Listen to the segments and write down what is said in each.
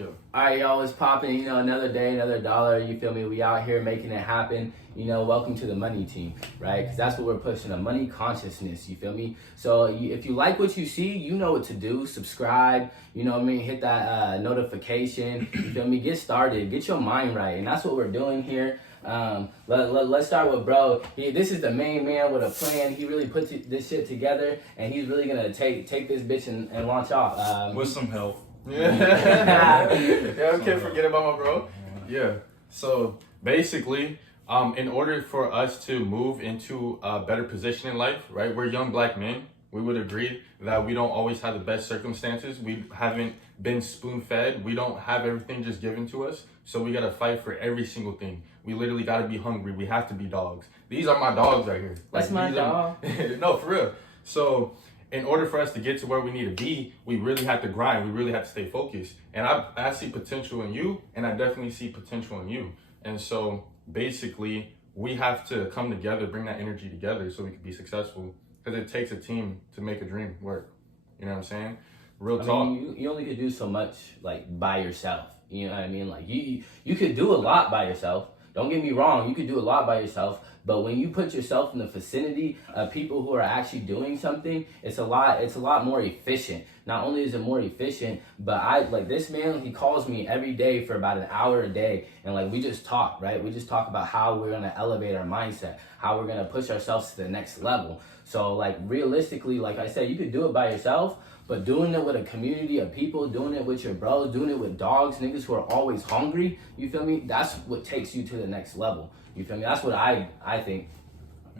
Yeah. All right, y'all, it's popping. You know, another day, another dollar. You feel me? We out here making it happen. You know, welcome to the money team, right? Because that's what we're pushing, a money consciousness. You feel me? So if you like what you see, you know what to do. Subscribe. You know what I mean? Hit that notification. You feel me? Get started. Get your mind right, and that's what we're doing here. Let's start with bro. This is the main man with a plan. He really put this shit together, and he's really gonna take this bitch and launch off. With some help. Yeah, I can't forget about my bro. Yeah. So basically, in order for us to move into a better position in life, right? We're young black men. We would agree that we don't always have the best circumstances. We haven't been spoon-fed. We don't have everything just given to us. So we gotta fight for every single thing. We literally gotta be hungry. We have to be dogs. These are my dogs right here. That's my dog. No, for real. So in order for us to get to where we need to be, we really have to grind. We really have to stay focused. And I see potential in you, and I definitely see potential in you. And so basically, we have to come together, bring that energy together so we can be successful. Because it takes a team to make a dream work. You know what I'm saying? Real talk. I mean, you only could do so much like by yourself. You know what I mean? Like you could do a lot by yourself. Don't get me wrong, you could do a lot by yourself, but when you put yourself in the vicinity of people who are actually doing something, it's a lot more efficient. Not only is it more efficient, but this man, he calls me every day for about an hour a day, and like we just talk, right? We just talk about how we're gonna elevate our mindset, how we're gonna push ourselves to the next level. So like realistically, like I said, you could do it by yourself, but doing it with a community of people, doing it with your bros, doing it with dogs, niggas who are always hungry, you feel me? That's what takes you to the next level. You feel me? That's what I think.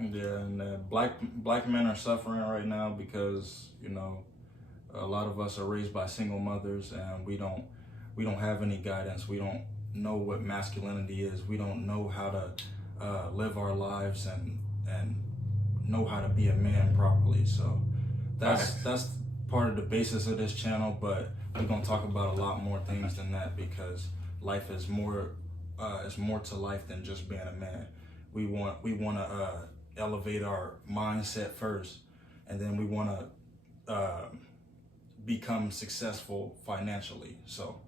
Yeah, and black men are suffering right now because, you know, a lot of us are raised by single mothers, and we don't have any guidance. We don't know what masculinity is. We don't know how to live our lives and know how to be a man properly. So that's part of the basis of this channel, but we're gonna talk about a lot more things than that because life is more to life than just being a man. We want to elevate our mindset first, and then we want to become successful financially. So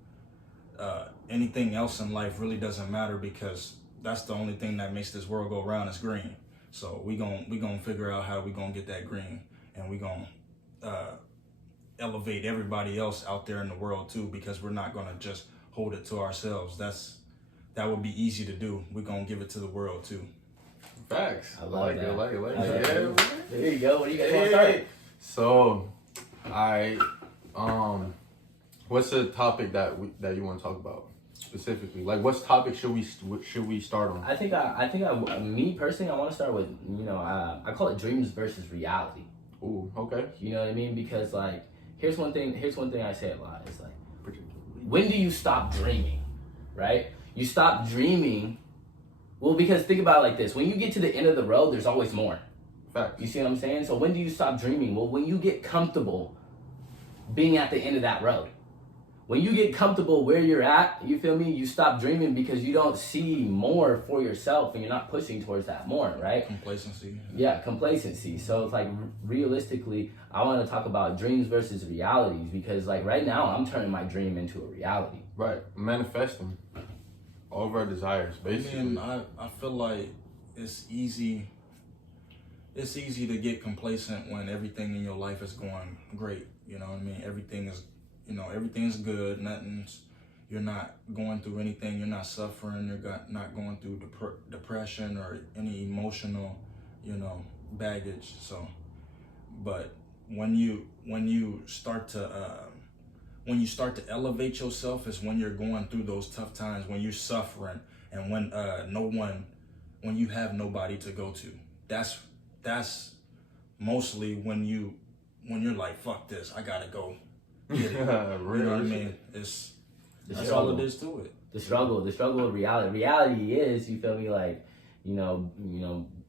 anything else in life really doesn't matter because that's the only thing that makes this world go round is green. So we gonna figure out how we gonna get that green, and we gonna elevate everybody else out there in the world too, because we're not gonna just hold it to ourselves. That would be easy to do. We're gonna give it to the world too. Facts. I like that. I like it. Yeah. There you go. What do you guys want to start? So, what's the topic that you want to talk about specifically? Like, what topic should we start on? I think me personally, I want to start with, you know, I call it dreams versus reality. Ooh, okay. You know what I mean? Because like, here's one thing I say a lot. It's like, when do you stop dreaming, right? You stop dreaming. Well, because think about it like this. When you get to the end of the road, there's always more. Fact. You see what I'm saying? So when do you stop dreaming? Well, when you get comfortable being at the end of that road. When you get comfortable where you're at, you feel me? You stop dreaming because you don't see more for yourself and you're not pushing towards that more, right? Complacency. Yeah, complacency. So it's like realistically, I want to talk about dreams versus realities because like right now I'm turning my dream into a reality. Right. Manifesting all of our desires, basically. And I feel like it's easy to get complacent when everything in your life is going great. You know what I mean? Everything's good. You're not going through anything. You're not suffering. You're not going through depression or any emotional, baggage. So, but when you start to elevate yourself is when you're going through those tough times, when you're suffering, and when you have nobody to go to. That's mostly when you're like, fuck this, I gotta go get it. You know what I mean? That's all it is to it. The struggle of reality. Reality is, you feel me, like, you know,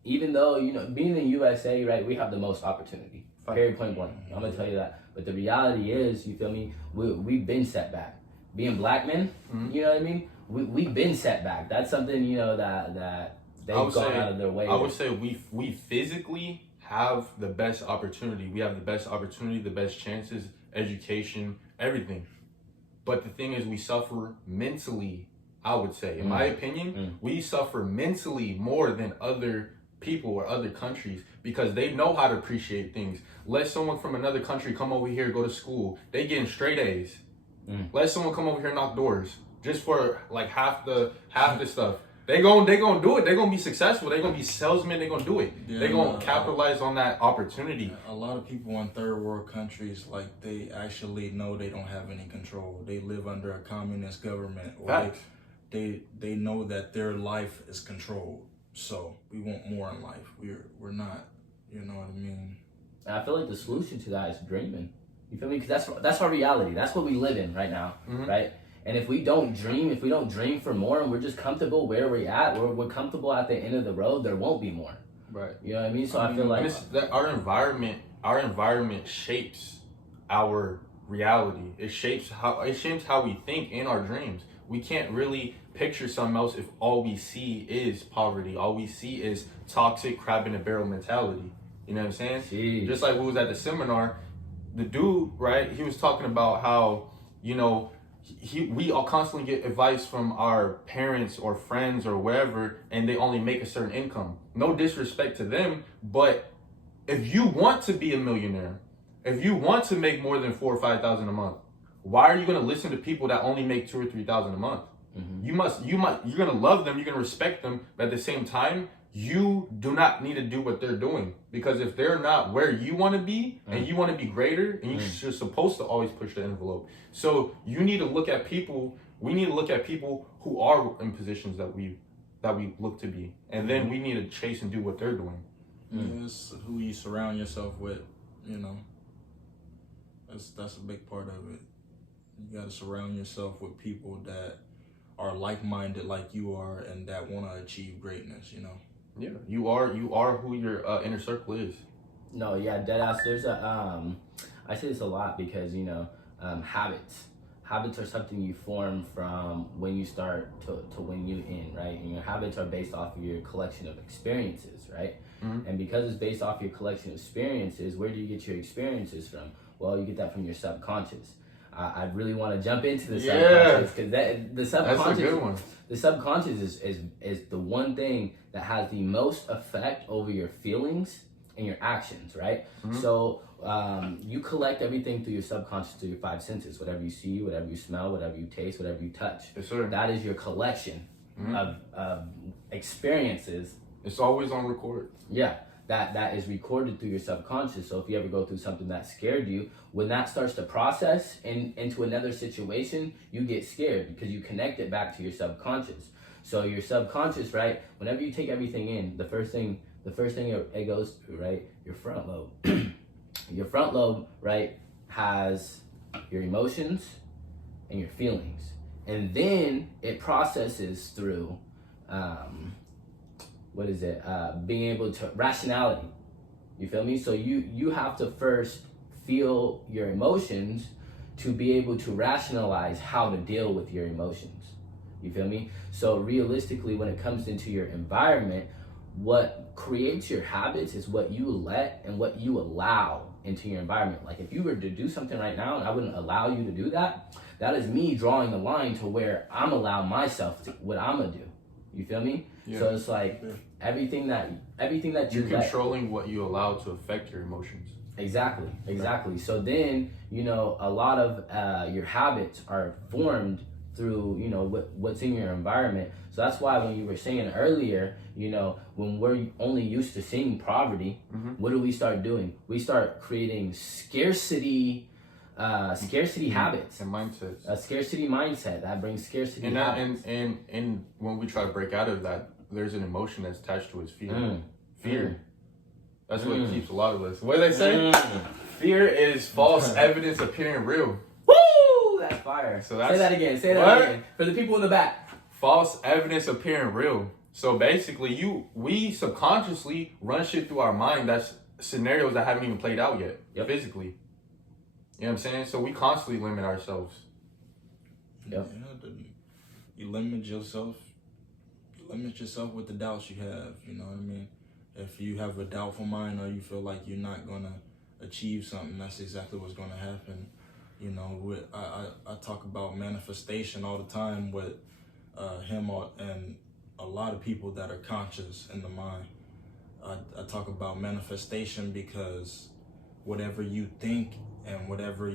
even though, being in USA, right, we have the most opportunity. Period, point blank. I'm gonna tell you that. But the reality is, you feel me, we've been set back. Being black men, you know what I mean? We've been set back. That's something, that they've gone out of their way. I would say we physically have the best opportunity. We have the best opportunity, the best chances, education, everything. But the thing is, we suffer mentally, I would say. In my opinion, we suffer mentally more than other people or other countries because they know how to appreciate things. Let someone from another country come over here, go to school. They getting straight A's. Let someone come over here and knock doors just for like half the stuff. They gonna do it. They gonna be successful. They gonna be salesmen. They gonna do it. Yeah, they gonna capitalize on that opportunity. A lot of people in third world countries, like, they actually know they don't have any control. They live under a communist government, or they know that their life is controlled. So we want more in life. We're not. You know what I mean? And I feel like the solution to that is dreaming. You feel me? Because that's our reality. That's what we live in right now, right? And if we don't dream for more, and we're just comfortable where we're at, we're comfortable at the end of the road, there won't be more. Right. You know what I mean? So I feel like that our environment shapes our reality. It shapes how we think in our dreams. We can't really picture something else if all we see is poverty. All we see is toxic crab in a barrel mentality. You know what I'm saying? Jeez. Just like we was at the seminar, the dude, right? He was talking about how, you know, we all constantly get advice from our parents or friends or wherever, and they only make a certain income. No disrespect to them, but if you want to be a millionaire, if you want to make more than $4,000 or $5,000 a month, why are you going to listen to people that only make $2,000 or $3,000 a month? You're going to love them, you're going to respect them, but at the same time, you do not need to do what they're doing, because if they're not where you want to be and you want to be greater, and you're supposed to always push the envelope. So you need to look at people. We need to look at people who are in positions that we look to be, and then we need to chase and do what they're doing. It's who you surround yourself with. You know, that's a big part of it. You got to surround yourself with people that are like-minded like you are, and that want to achieve greatness. You know. Yeah, you are who your inner circle is. No, yeah, deadass. There's I say this a lot because, you know, habits are something you form from when you start to when you end, right? And your habits are based off of your collection of experiences, right? And because it's based off your collection of experiences, where do you get your experiences from? Well, you get that from your subconscious. I really want to jump into the subconscious, because the subconscious, that's a good one. The subconscious is the one thing that has the most effect over your feelings and your actions, right? So you collect everything through your subconscious, through your five senses. Whatever you see, whatever you smell, whatever you taste, whatever you touch. Yes, sir. That is your collection of experiences. It's always on record. Yeah. That is recorded through your subconscious. So if you ever go through something that scared you, when that starts to process into another situation, you get scared because you connect it back to your subconscious. So your subconscious, right? Whenever you take everything in, the first thing it goes through, right? Your front lobe. Your front lobe, right, has your emotions and your feelings, and then it processes through. Being able to rationality. You feel me? So you have to first feel your emotions to be able to rationalize how to deal with your emotions. You feel me? So realistically, when it comes into your environment, what creates your habits is what you let and what you allow into your environment. Like if you were to do something right now and I wouldn't allow you to do that, that is me drawing the line to where I'm allowing myself to what I'm gonna do. You feel me? Yeah. So it's like everything that you're controlling what you allow to affect your emotions. Exactly. So then, you know, a lot of your habits are formed through, you know, what's in your environment. So that's why when you were saying earlier, you know, when we're only used to seeing poverty, what do we start doing? We start creating scarcity habits and mindsets. A scarcity mindset that brings scarcity habits. And when we try to break out of that, there's an emotion that's attached to it, fear. Fear. That's what keeps a lot of us. What do they say? Fear is false evidence appearing real. Woo! That's fire. So say that again. Say that again. For the people in the back. False evidence appearing real. So basically, we subconsciously run shit through our mind that's scenarios that haven't even played out yet, physically. You know what I'm saying? So we constantly limit ourselves. Yep. Yeah, you limit yourself with the doubts you have. You know what I mean? If you have a doubtful mind or you feel like you're not gonna achieve something, that's exactly what's gonna happen. You know, I talk about manifestation all the time with him and a lot of people that are conscious in the mind. I talk about manifestation because whatever you think and whatever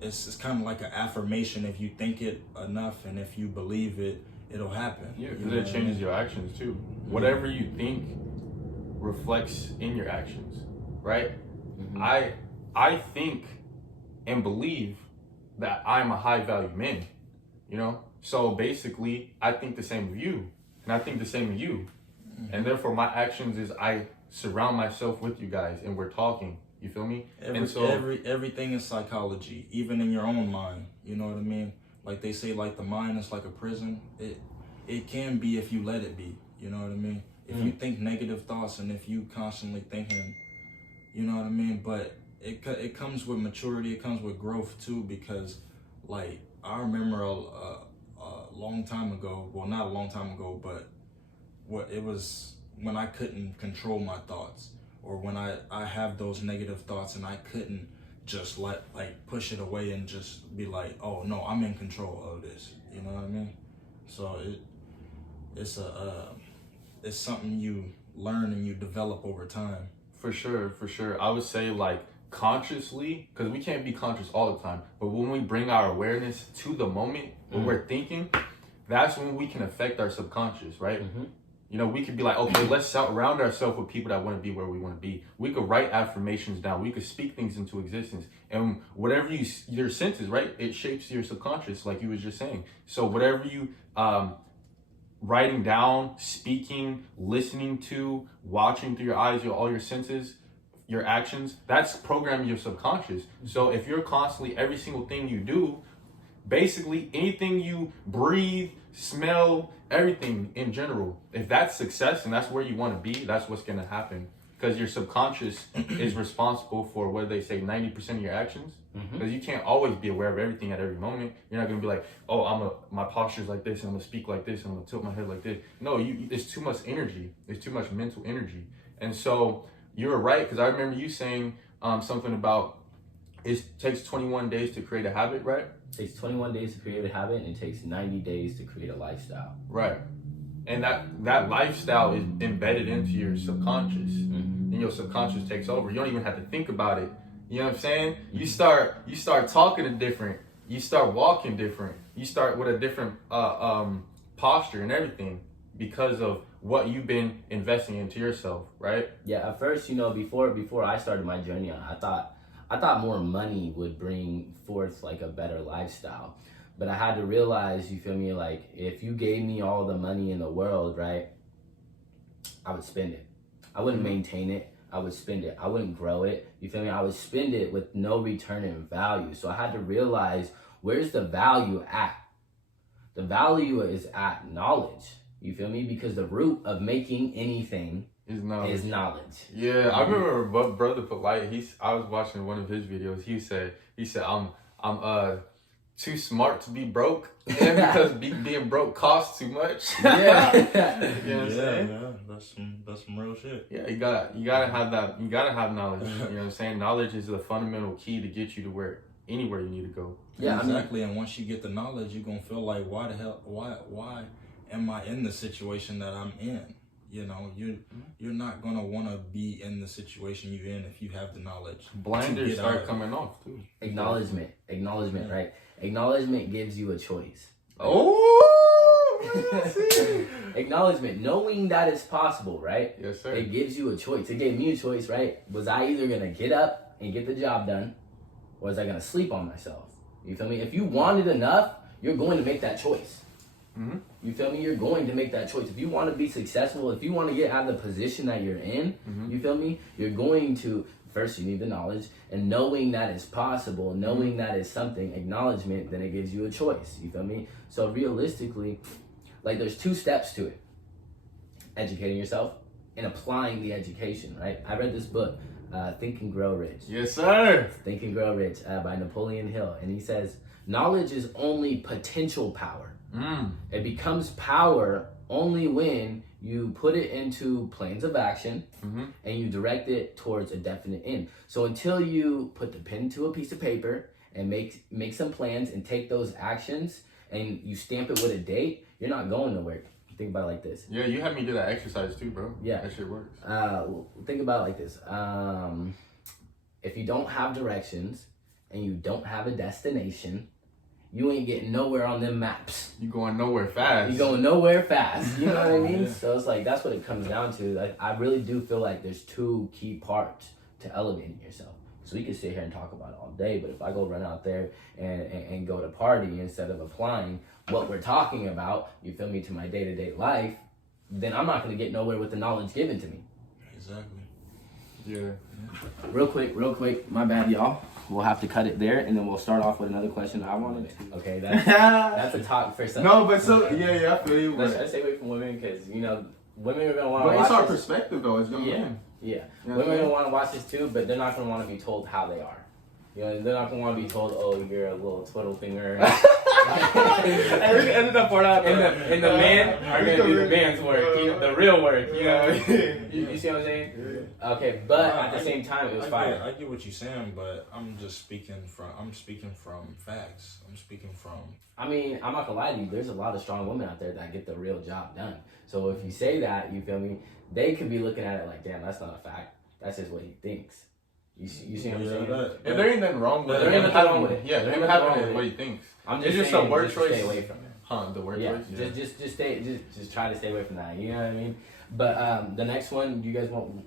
it's kind of like an affirmation. If you think it enough and if you believe it, it'll happen. Yeah, because it changes your actions too. Whatever you think reflects in your actions, right? I think and believe that I'm a high value man, you know? So basically, I think the same of you, and I think the same of you. And therefore, my actions is I surround myself with you guys, and we're talking. You feel me? Everything is psychology, even in your own mind. You know what I mean? Like they say, like the mind is like a prison. It can be if you let it be. You know what I mean? If you think negative thoughts and if you constantly thinking, you know what I mean? But it comes with maturity. It comes with growth too, because like I remember a long time ago. Well, not a long time ago, but it was when I couldn't control my thoughts, or when I have those negative thoughts and I couldn't just push it away and just be like, oh no, I'm in control of this. You know what I mean? So it's something you learn and you develop over time. For sure. I would say like consciously, because we can't be conscious all the time, but when we bring our awareness to the moment when we're thinking, that's when we can affect our subconscious, right? You know, we could be like, okay, let's surround ourselves with people that want to be where we want to be. We could write affirmations down. We could speak things into existence. And whatever your senses, right? It shapes your subconscious, like you was just saying. So whatever you writing down, speaking, listening to, watching through your eyes, all your senses, your actions, that's programming your subconscious. So if you're constantly, every single thing you do, basically anything you breathe, smell, everything in general, if that's success and that's where you want to be, that's what's going to happen. Because your subconscious is responsible for, what they say, 90% of your actions. Because you can't always be aware of everything at every moment. You're not going to be like, oh, my posture's like this, and I'm going to speak like this, and I'm going to tilt my head like this. No, it's too much energy. It's too much mental energy. And so you're right, because I remember you saying something about it takes 21 days to create a habit, right? It takes 21 days to create a habit, and it takes 90 days to create a lifestyle. Right. And that lifestyle is embedded into your subconscious. And your subconscious takes over. You don't even have to think about it. You know what I'm saying? You start talking different. You start walking different. You start with a different posture and everything because of what you've been investing into yourself, right? Yeah, at first, you know, before I started my journey, I thought more money would bring forth like a better lifestyle. But I had to realize, you feel me, like if you gave me all the money in the world, right, I would spend it. I wouldn't maintain it. I would spend it. I wouldn't grow it. You feel me? I would spend it with no return in value. So I had to realize, where's the value at? The value is at knowledge. You feel me? Because the root of making anything is knowledge. Yeah, I remember Brother Polite, I was watching one of his videos. He said I'm too smart to be broke, because being broke costs too much. Yeah. You know what I'm saying? Yeah, that's some real shit. Yeah, you gotta have that. You gotta have knowledge. You know what I'm saying? Knowledge is the fundamental key to get you to anywhere you need to go. Yeah, exactly. And once you get the knowledge, you're gonna feel like, why am I in the situation that I'm in? You know, you're not gonna want to be in the situation you're in if you have the knowledge. Blinders start coming off too. Acknowledgement, right? Acknowledgement gives you a choice. Acknowledgement, knowing that it's possible, right? Yes, sir. It gives you a choice. It gave me a choice, right? Was I either gonna get up and get the job done, or was I gonna sleep on myself? You feel me? If you wanted enough, you're going to make that choice. You feel me? You're going to make that choice. If you want to be successful, if you want to get out of the position that you're in, you feel me? You're going to, first you need the knowledge, and knowing that it's possible, knowing that it's something, acknowledgement, then it gives you a choice. You feel me? So realistically, like there's two steps to it. Educating yourself and applying the education, right? I read this book, Think and Grow Rich. Yes, sir. Think and Grow Rich by Napoleon Hill. And he says, knowledge is only potential power. It becomes power only when you put it into planes of action and you direct it towards a definite end. So until you put the pen to a piece of paper and make some plans and take those actions and you stamp it with a date, you're not going nowhere. Think about it like this. Yeah, you had me do that exercise too, bro. Yeah. That shit works. Think about it like this. If you don't have directions and you don't have a destination, you ain't getting nowhere on them maps. You going nowhere fast. You going nowhere fast. You know what I mean? So it's like, that's what it comes down to. Like, I really do feel like there's two key parts to elevating yourself. So we can sit here and talk about it all day, but if I go run out there and go to party instead of applying what we're talking about, you feel me, to my day-to-day life, then I'm not going to get nowhere with the knowledge given to me. Exactly. Yeah. Real quick, my bad, y'all. We'll have to cut it there, and then we'll start off with another question I wanted to. Okay, that's a talk for some. No, but so yeah, I feel you. Let's try to stay away from women because women are gonna want to watch. But it's our this. perspective, though. It's young men. Yeah. You know Women are gonna want to watch this too, but they're not gonna want to be told how they are. You know, they're not gonna want to be told, "Oh, you're a little twiddle finger." And we ended up for that. And the men are gonna do the man's work, the real work. You know, you see what I'm saying? Yeah. Okay, but at the same time, it was fire. I get what you're saying, but I'm speaking from facts. I'm speaking from. I mean, I'm not gonna lie to you. There's a lot of strong women out there that get the real job done. So if you say that, you feel me? They could be looking at it like, damn, that's not a fact. That's just what he thinks. You see what I'm saying? And there ain't nothing wrong with it. There ain't nothing wrong with it. Yeah, there ain't having it what he thinks. I'm It's just just a saying, word just choice. Stay away from it. Huh? The word Yeah, choice. just try to stay away from that. You know what I mean? But the next one, do you guys want?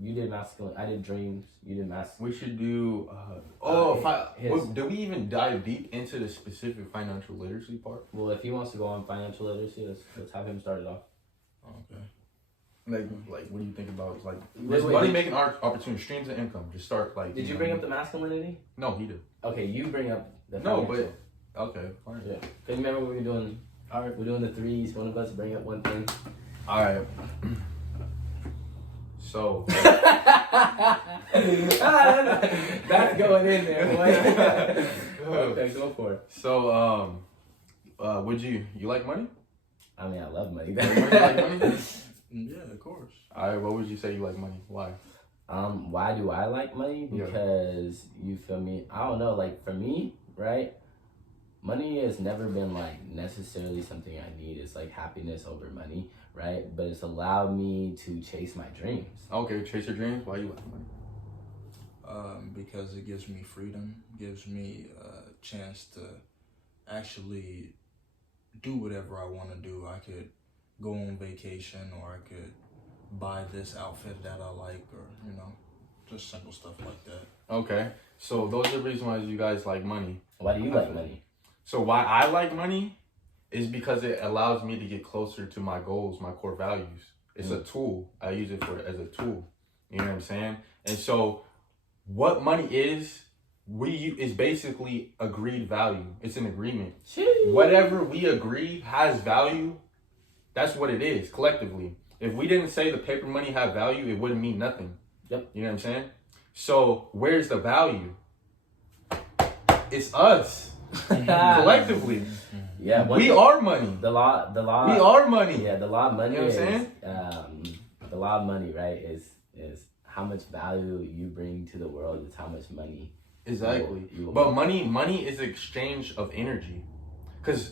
You did masculine. I did dreams. You did masculine. We should do. Do we even dive deep into the specific financial literacy part? Well, if he wants to go on financial literacy, let's have him start it off. Okay. Like, what do you think about like Wait, money making opportunity, streams of income? Just start like. Did you bring up the masculinity? No, he did. Okay, you bring up the No, financial. but okay, fine. Yeah, because remember we were doing. All right, we're doing the threes. One of us bring up one thing. All right. So. That's going in there, boy. Okay, go for it. So, would you like money? I mean, I love money. You like money? Yeah, of course. All right. What would you say you like money? Why? Why do I like money? Because you feel me. I don't know. Like for me, right? Money has never been like necessarily something I need. It's like happiness over money, right? But it's allowed me to chase my dreams. Okay, chase your dreams. Why you like money? Because it gives me freedom, gives me a chance to actually do whatever I want to do. I could go on vacation, or I could buy this outfit that I like, or just simple stuff like that. Okay, so those are the reasons why you guys like money. Why do you like money? So why I like money is because it allows me to get closer to my goals, my core values. It's a tool. I use it as a tool. You know what I'm saying? And so what money is basically agreed value. It's an agreement. Jeez. Whatever we agree has value, that's what it is collectively. If we didn't say the paper money had value, it wouldn't mean nothing. Yep. You know what I'm saying? So where's the value? It's us. Collectively. Yeah, we are money. The law. We are money. Yeah, the law of money. You know what I'm is, saying? The law of money, right? Is how much value you bring to the world. It's how much money. Exactly. You will but money is exchange of energy, because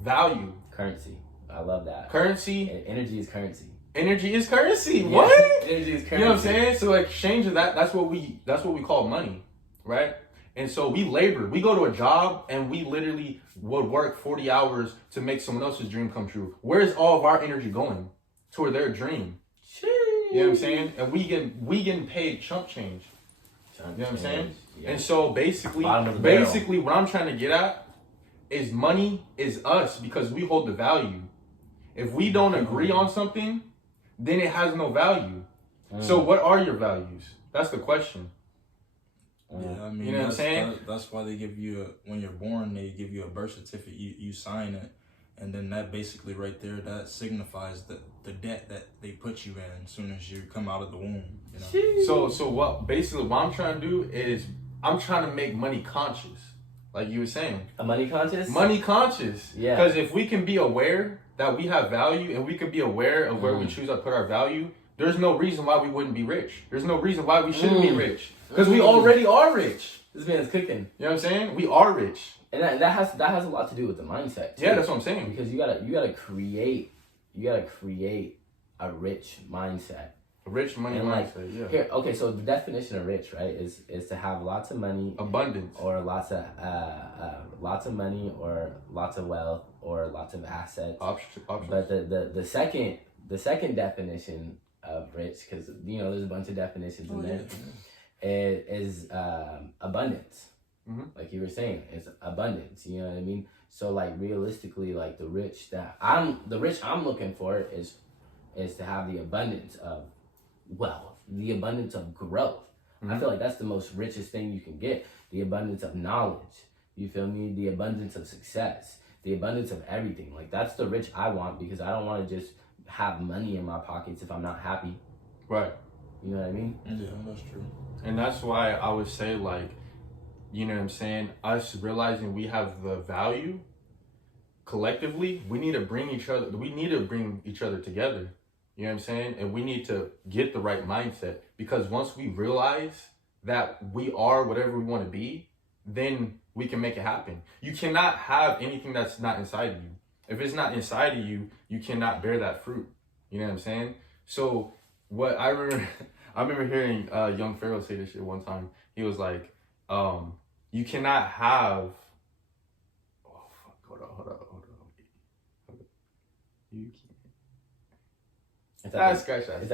value. Currency. I love that. Currency. Energy is currency. Energy is currency. Yeah. What? Energy is currency. You know what I'm saying? So exchange of that's what we call money, right? And so we labor. We go to a job and we literally would work 40 hours to make someone else's dream come true. Where's all of our energy going? Toward their dream. You know what I'm saying? And we getting paid chump change. You know what I'm saying? Yeah. And so basically what I'm trying to get at is money is us, because we hold the value. If we don't agree on something, then it has no value. So what are your values? That's the question. Yeah, I mean, you know what I'm saying? That's why they give you when you're born, they give you a birth certificate. You sign it, and then that basically right there, that signifies the debt that they put you in as soon as you come out of the womb. You know? So what I'm trying to do is I'm trying to make money conscious, like you were saying. A money conscious? Money conscious. Yeah. Because if we can be aware that we have value, and we can be aware of where we choose to put our value, there's no reason why we wouldn't be rich. There's no reason why we shouldn't be rich. Because we already are rich. This man's cooking. You know what I'm saying? We are rich. And that has a lot to do with the mindset too. Yeah, that's what I'm saying. Because you gotta create a rich mindset. A rich money And mindset, yeah. Here, okay, so the definition of rich, right, is to have lots of money, Abundance, or lots of money, or lots of wealth, or lots of assets. options. But the second definition of rich, because there's a bunch of definitions in there, is abundance. Mm-hmm. Like you were saying, it's abundance. You know what I mean? So like realistically, like the rich I'm looking for is to have the abundance of wealth, the abundance of growth. Mm-hmm. I feel like that's the most richest thing you can get. The abundance of knowledge. You feel me? The abundance of success. The abundance of everything. Like that's the rich I want, because I don't want to just have money in my pockets if I'm not happy. Right. You know what I mean? Yeah, that's true. And that's why I would say, like, you know what I'm saying? Us realizing we have the value collectively, we need to bring each other together. You know what I'm saying? And we need to get the right mindset, because once we realize that we are whatever we want to be, then we can make it happen. You cannot have anything that's not inside of you. If it's not inside of you, you cannot bear that fruit. You know what I'm saying? So what I remember hearing young Pharaoh say this shit one time. He was like, you cannot have, hold on. You can't. Is that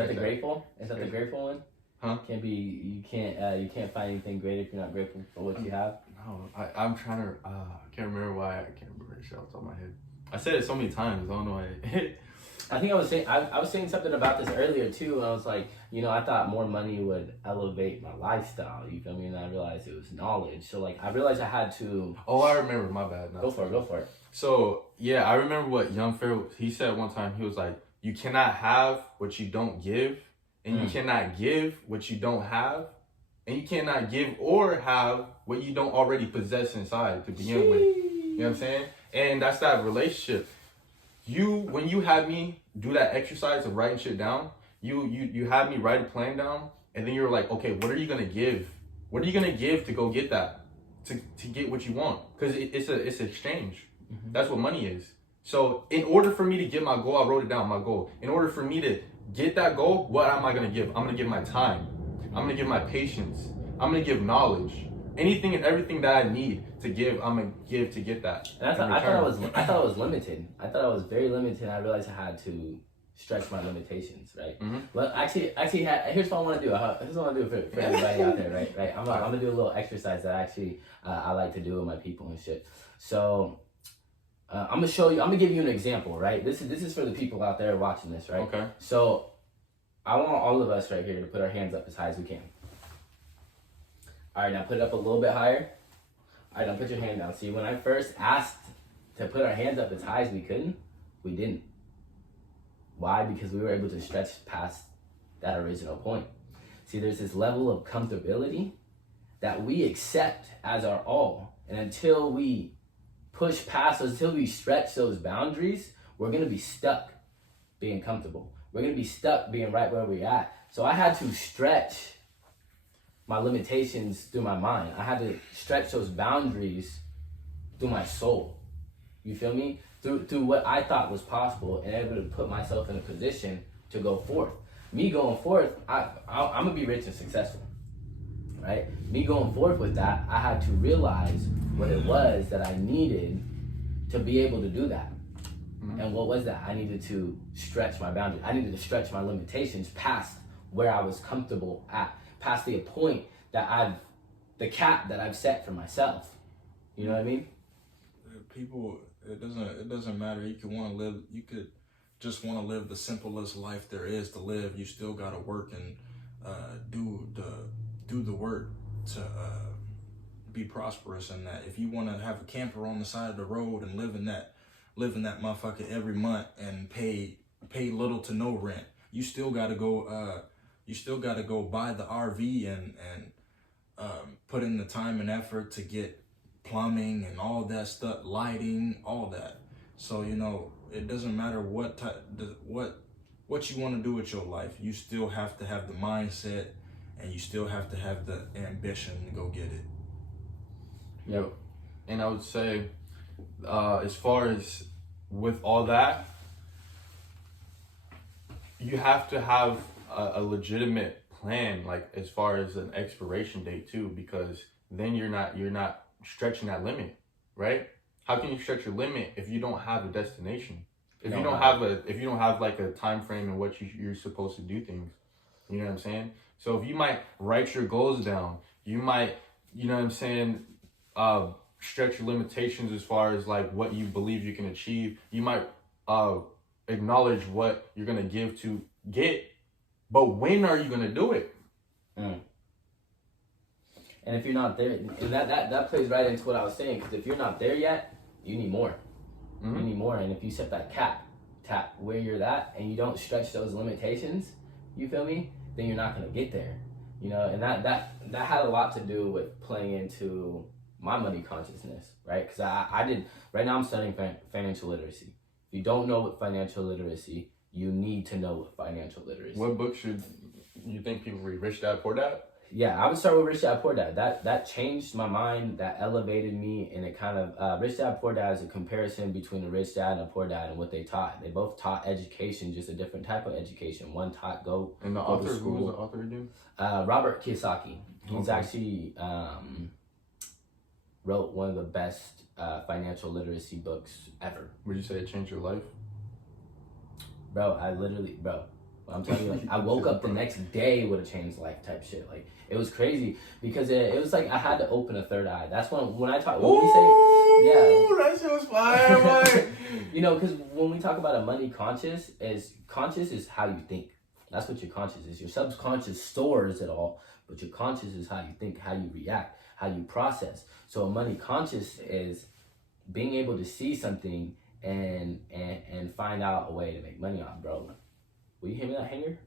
the grateful? Is that the grateful one? Huh? You can't find anything great if you're not grateful for what you have. No, I'm trying to, I can't remember why. I can't remember the shit off the top of my head. I said it so many times, I don't know why. I think I was saying something about this earlier too, and I was like, I thought more money would elevate my lifestyle, you feel me? And I realized it was knowledge. So like, I realized I had to... Oh, I remember, my bad. Go for it. So, yeah, I remember what young Pharaoh, he said one time. He was like, you cannot have what you don't give, and you cannot give what you don't have, and you cannot give or have what you don't already possess inside to begin with. You know what I'm saying? And that's that relationship. When you had me do that exercise of writing shit down, you had me write a plan down, and then you're like, okay, what are you gonna give? What are you gonna give to go get that? To get what you want? Because it's an exchange. Mm-hmm. That's what money is. So in order for me to get my goal, I wrote it down, my goal. In order for me to get that goal, what am I gonna give? I'm gonna give my time. I'm gonna give my patience. I'm gonna give knowledge. Anything and everything that I need to give, I'm gonna give to get that. And I thought I was limited. I thought I was very limited. I realized I had to stretch my limitations, right? Mm-hmm. But actually, here's what I want to do. Here's what I want to do for everybody out there, right? I'm gonna do a little exercise that I like to do with my people and shit. So I'm gonna show you. I'm gonna give you an example, right? This is for the people out there watching this, right? Okay. So I want all of us right here to put our hands up as high as we can. All right, now put it up a little bit higher. All right, now put your hand down. See, when I first asked to put our hands up as high as we didn't. Why? Because we were able to stretch past that original point. See, there's this level of comfortability that we accept as our all. And until we push past those, until we stretch those boundaries, we're going to be stuck being comfortable. We're going to be stuck being right where we're at. So I had to stretch my limitations through my mind. I had to stretch those boundaries through my soul. You feel me? Through what I thought was possible, and able to put myself in a position to go forth. Me going forth, I'm gonna be rich and successful, right? Me going forth with that, I had to realize what it was that I needed to be able to do that. Mm-hmm. And what was that? I needed to stretch my boundaries. I needed to stretch my limitations past where I was comfortable at, past the point that the cap that I've set for myself. You know what I mean? People, it doesn't matter. You could just want to live the simplest life there is to live. You still gotta work and do the work to be prosperous in that. If you want to have a camper on the side of the road and live in that motherfucker every month and pay little to no rent, you still gotta go. You still got to go buy the RV and put in the time and effort to get plumbing and all that stuff, lighting, all that. So, it doesn't matter what you want to do with your life. You still have to have the mindset, and you still have to have the ambition to go get it. Yep. And I would say, as far as with all that, you have to have a legitimate plan, like as far as an expiration date too, because then you're not stretching that limit, right? How can you stretch your limit if you don't have a destination? If you don't have like a time frame in which you're supposed to do things, you know what I'm saying? So if you might write your goals down, you might, you know what I'm saying, stretch your limitations as far as like what you believe you can achieve. You might acknowledge what you're gonna give to get, but when are you gonna do it? And if you're not there, and that plays right into what I was saying, because if you're not there yet, you need more. You need more. And if you set that cap where you're at and you don't stretch those limitations, you feel me, then you're not gonna get there. You know, and that had a lot to do with playing into my money consciousness, right? Because I did, right now I'm studying financial literacy. If you don't know what financial literacy, you need to know what financial literacy. What book should you think people read? Rich Dad, Poor Dad? Yeah, I would start with Rich Dad, Poor Dad. That changed my mind, that elevated me, and it kind of, Rich Dad, Poor Dad is a comparison between a rich dad and a poor dad and what they taught. They both taught education, just a different type of education. One taught go And the go author, to who school. was the author again? Robert Kiyosaki. He's Okay. actually wrote one of the best financial literacy books ever. Would you say it changed your life? Bro, I'm telling you, like, I woke up the next day with a changed life type shit. Like, it was crazy because it was like I had to open a third eye. That's when I talk, when we say, yeah. That shit was fire, man. You know, because when we talk about a money conscious is how you think. That's what your conscious is. Your subconscious stores it all, but your conscious is how you think, how you react, how you process. So a money conscious is being able to see something and find out a way to make money on, bro. Will you hand me that hanger?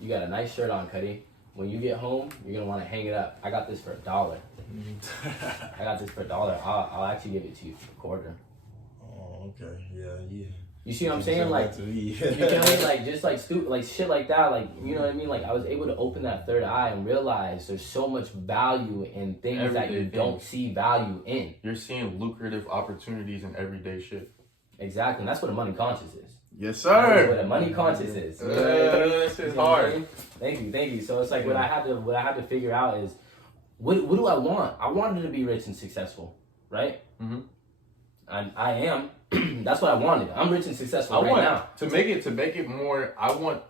You got a nice shirt on, Cuddy. When you get home, you're gonna want to hang it up. I got this for $1. I got this for $1. I'll actually give it to you for a quarter. Oh, okay. Yeah. You see what I'm saying? Like, you feel me? Like, just like stupid, like shit like that. Like, you know what I mean? Like, I was able to open that third eye and realize there's so much value in things that you don't see value in. You're seeing lucrative opportunities in everyday shit. Exactly. And that's what a money conscious is. Yes, That is sir. what a money conscious is. This is hard. Thank you. So it's like what I had to figure out is what do I want? I wanted to be rich and successful, right? Mm-hmm. And I am. That's what I wanted. I'm rich and successful now. To make it more. I want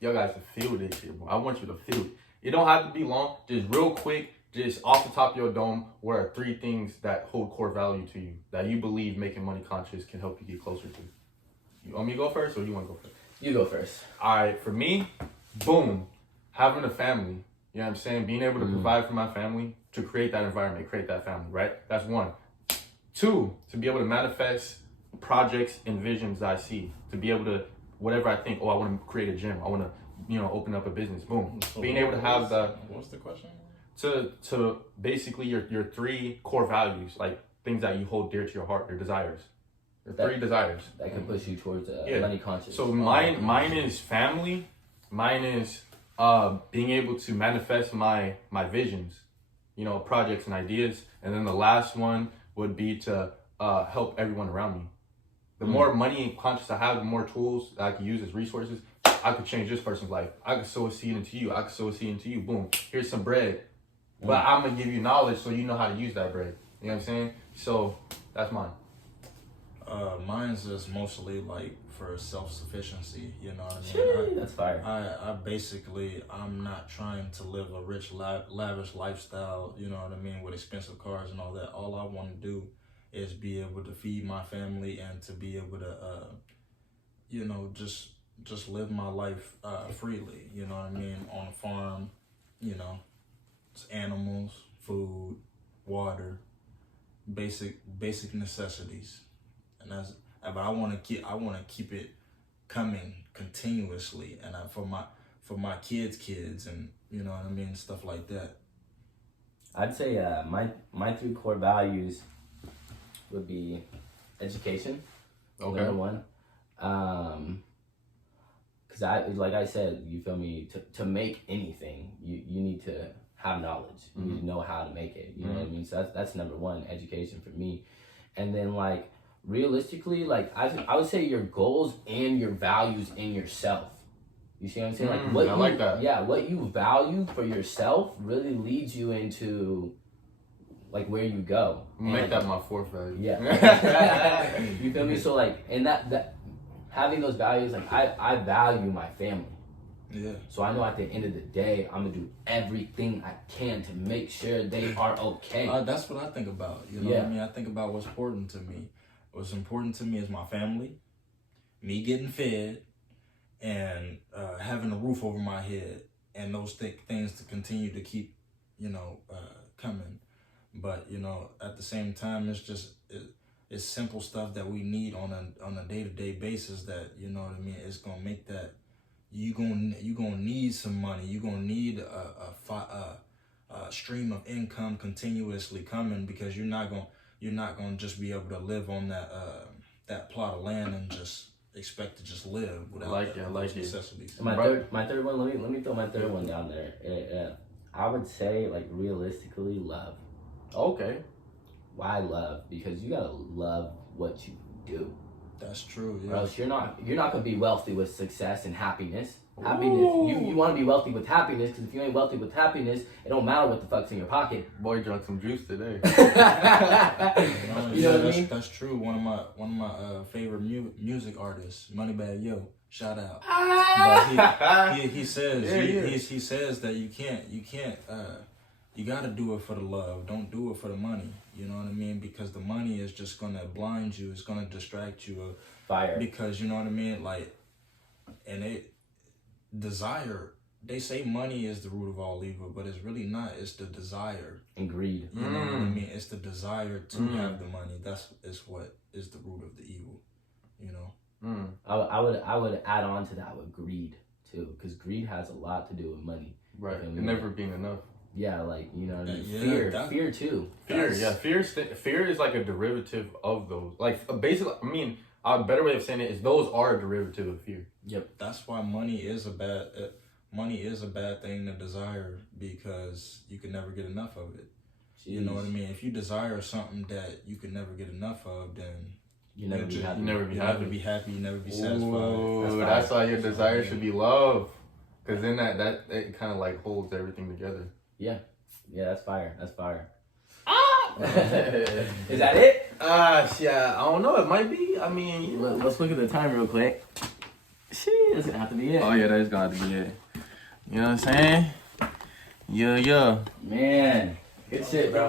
y'all guys to feel this shit more. I want you to feel it. It don't have to be long. Just real quick. Just off the top of your dome, what are 3 things that hold core value to you that you believe making money conscious can help you get closer to? You want me to go first, or you want to go first? You go first. All right, for me, boom, having a family. You know what I'm saying? Being able to provide for my family, to create that environment, create that family, right? That's 1. 2, to be able to manifest projects and visions that I see. To be able to, whatever I think, I want to create a gym. I want to, open up a business. Boom. So being able to have what's the question? To basically your 3 core values, like things that you hold dear to your heart, your desires. Your 3 desires. That can push you towards money conscious. So mine is family. Mine is being able to manifest my visions, projects and ideas. And then the last one would be to help everyone around me. The more money conscious I have, the more tools that I can use as resources. I could change this person's life. I could sow a seed into you. I could sow a seed into you. Boom. Here's some bread. But I'm going to give you knowledge so you know how to use that bread. You know what I'm saying? So that's mine. Mine's just mostly like for self-sufficiency, you know what I mean? That's fire. I'm not trying to live a rich, lavish lifestyle, you know what I mean, with expensive cars and all that. All I want to do is be able to feed my family and to be able to, just live my life freely, you know what I mean, on a farm, it's animals, food, water, basic necessities. And but I want to keep it coming continuously, and for my kids, and you know what I mean, stuff like that. I'd say my 3 core values would be education. Okay. Number 1, because Because like I said, you feel me? To make anything, you need to have knowledge. You need to know how to make it. You know what I mean? So that's number one, education for me. And then like realistically, like I would say your goals and your values in yourself. You see what I'm saying? Like what I like that. Yeah, what you value for yourself really leads you into like where you go. Make that my fourth value. Yeah. You feel me? So like, and that having those values, like I value my family. Yeah. So I know at the end of the day, I'm gonna do everything I can to make sure they are okay. That's what I think about. You know what I mean? I think about what's important to me. What's important to me is my family, me getting fed, and having a roof over my head, and those things to continue to keep, coming. But at the same time, it's just it's simple stuff that we need on a day-to-day basis. That it's gonna make that you gonna need some money. You gonna need a stream of income continuously coming, because you're not gonna just be able to live on that plot of land and just expect to just live without those necessities. My third one. Let me throw my third one down there. I would say like realistically, love. Okay. Why love? Because you gotta love what you do. That's true. Yeah. Or else you're not gonna be wealthy with success and happiness. Happiness. You want to be wealthy with happiness, because if you ain't wealthy with happiness, it don't matter what the fuck's in your pocket. Boy drank some juice today. You know what I mean? That's true. One of my favorite music artists, Moneybagg Yo, shout out. But he says he says that you can't you gotta do it for the love. Don't do it for the money. You know what I mean? Because the money is just gonna blind you. It's gonna distract you. Fire. Because you know what I mean? Like, and desire. They say money is the root of all evil, but it's really not. It's the desire And greed. You know what I mean? It's the desire to have the money. That's what is the root of the evil. You know. I would add on to that with greed too, because greed has a lot to do with money. Right. And never being enough. Yeah, like what I mean? Yeah, fear too. Fear is like a derivative of those. Like basically, I mean, a better way of saying it is those are a derivative of fear. Yep. That's why money is a bad thing to desire, because you can never get enough of it. Jeez. You know what I mean? If you desire something that you can never get enough of, then you never be happy. You never be happy. You never be satisfied. Ooh, that's why your desire should be love, because then that it kind of like holds everything together. Yeah, that's fire. That's fire. Is that it? Yeah, I don't know. It might be. I mean, let's look at the time real quick. Shit, that's gonna have to be it. Oh yeah, that is gonna have to be it. You know what I'm saying? Yeah. Man, good shit, bro.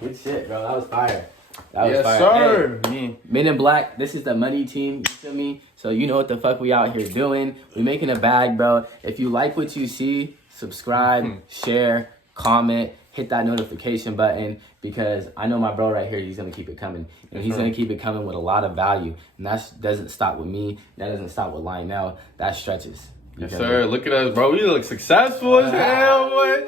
Good shit, bro. That was fire. That was yes, fire. sir. Hey, Men in Black, this is the money team. You feel me? So you know what the fuck we out here doing. We making a bag, bro. If you like what you see, subscribe, share, comment, hit that notification button, because I know my bro right here, he's going to keep it coming. And he's going to keep it coming with a lot of value. And that doesn't stop with me. That doesn't stop with Lionel. That stretches. Yes, sir. Look at us, bro. We look successful as hell, boy.